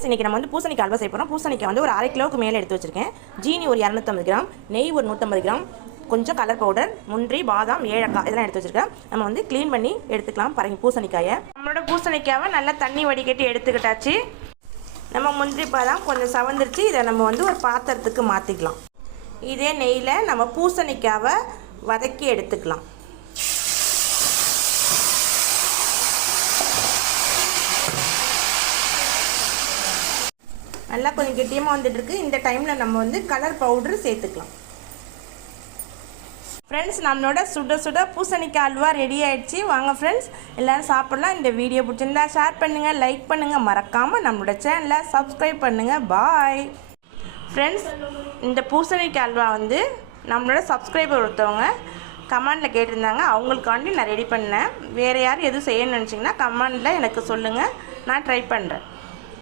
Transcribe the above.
Friends இன்றைக்கி நம்ம வந்து பூசணிக்காய் அல்வா செய்ய போகிறோம். பூசணிக்காய் வந்து ஒரு 1/2 கிலோவுக்கு மேலே எடுத்து வச்சுருக்கேன். ஜீனி ஒரு 250 கிராம், நெய் ஒரு 150 கிராம், கொஞ்சம் கலர் பவுடர், முந்திரி, பாதாம், ஏலக்காய் இதெல்லாம் எடுத்து வச்சுருக்கேன். நம்ம வந்து க்ளீன் பண்ணி எடுத்துக்கலாம். பாருங்க பூசணிக்காயை. நம்மளோட பூசணிக்காவை நல்லா தண்ணி வடிகட்டி எடுத்துக்கிட்டாச்சு. நம்ம முந்திரி பாதாம் கொஞ்சம் சவந்துருச்சு. இதை நம்ம வந்து ஒரு பாத்திரத்துக்கு மாற்றிக்கலாம். இதே நெய்யில் நம்ம பூசணிக்காவை வதக்கி எடுத்துக்கலாம். நல்லா கொஞ்சம் கெட்டியமாக வந்துட்டுருக்கு. இந்த டைமில் நம்ம வந்து கலர் பவுட்ரு சேர்த்துக்கலாம். ஃப்ரெண்ட்ஸ் நம்மளோட சுட சுட பூசணிக்காய் அல்வா ரெடி ஆகிடுச்சு. வாங்க ஃப்ரெண்ட்ஸ் எல்லோரும் சாப்பிட்லாம். இந்த வீடியோ பிடிச்சிருந்தா ஷேர் பண்ணுங்கள், லைக் பண்ணுங்கள், மறக்காமல் நம்மளோட சேனலை சப்ஸ்கிரைப் பண்ணுங்கள். Bye friends. இந்த பூசணிக்காய் அல்வா வந்து நம்மளோட சப்ஸ்கிரைபர் ஒருத்தவங்க கமெண்டில் கேட்டிருந்தாங்க. அவங்களுக்காண்டி நான் ரெடி பண்ணேன். வேறு யாரும் எதுவும் செய்யணும்னு நினச்சிங்கன்னா கமெண்டில் எனக்கு சொல்லுங்கள், நான் ட்ரை பண்ணுறேன்.